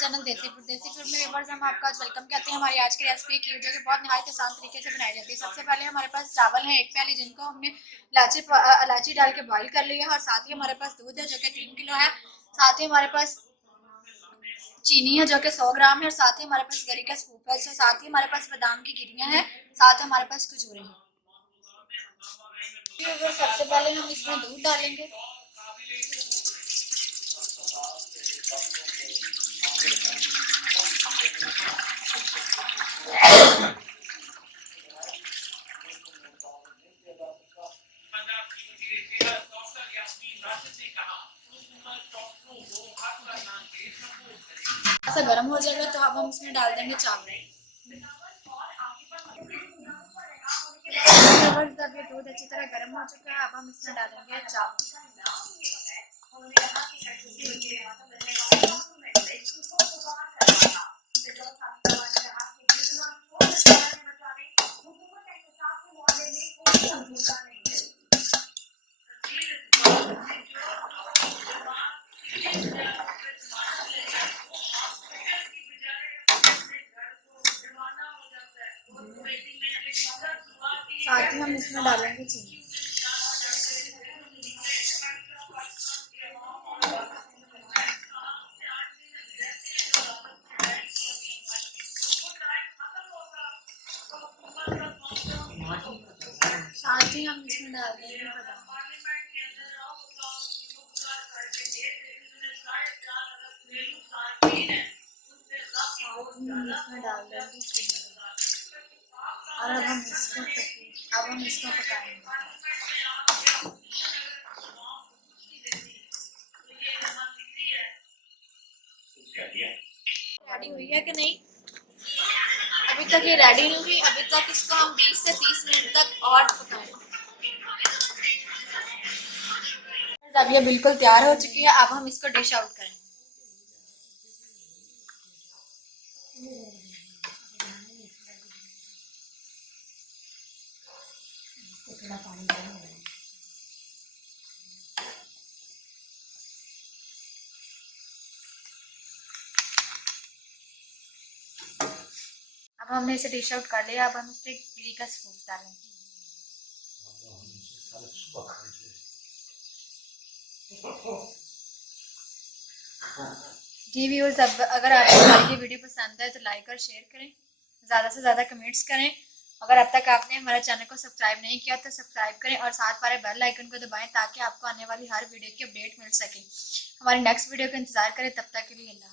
Channel देसी food में viewers हम आपका आज वेलकम कहते हैं। हमारी आज की रेसिपी की जो कि बहुत निहायत आसान तरीके से बनाई जाती है। सबसे पहले हमारे पास चावल है 1 प्याली, जिनको हमने इलायची डाल के बॉईल कर लिया है। और साथ ही हमारे पास दूध है जो कि 3 किलो है। साथ ही हमारे पास चीनी है जो कि 100 ग्राम है। और साथ ही हमारे पास गरी का सूप है। साथ ही हमारे पास बादाम की गिरियाँ हैं। साथ ही हमारे पास खजूरें हैं। सबसे पहले हम इसमें दूध डालेंगे। ऐसा गर्म हो जाएगा तो अब हम इसमें डाल देंगे चावल। जब ये दूध अच्छी तरह गर्म हो चुका है, अब हम इसमें डालेंगे चावल। साथ ही हम इसमें डालेंगे चीनी। साथ ही हम इसमें डाल देंगे बादाम। इसमें डाल देंगे और अब हम इसको पकाएंगे। रेडी हुई है कि नहीं? अभी तक ये रेडी नहीं हुई। अभी तक इसको हम 20 से 30 मिनट तक और पकाएंगे। अब ये बिल्कुल तैयार हो चुकी है। अब हम इसको डिश आउट करेंगे। अब हमने इसे डिश आउट कर लिया। अब हम इस पे गिरी का सूप डालेंगे। जी व्यूअर्स, अब अगर आपको हमारी ये वीडियो पसंद है तो लाइक और शेयर करें, ज़्यादा से ज़्यादा कमेंट्स करें। अगर अब तक आपने हमारे चैनल को सब्सक्राइब नहीं किया तो सब्सक्राइब करें और साथ वाले बेल आइकन को दबाएं ताकि आपको आने वाली हर वीडियो की अपडेट मिल सके। हमारी नेक्स्ट वीडियो का इंतजार करें। तब तक के लिए अल्लाह।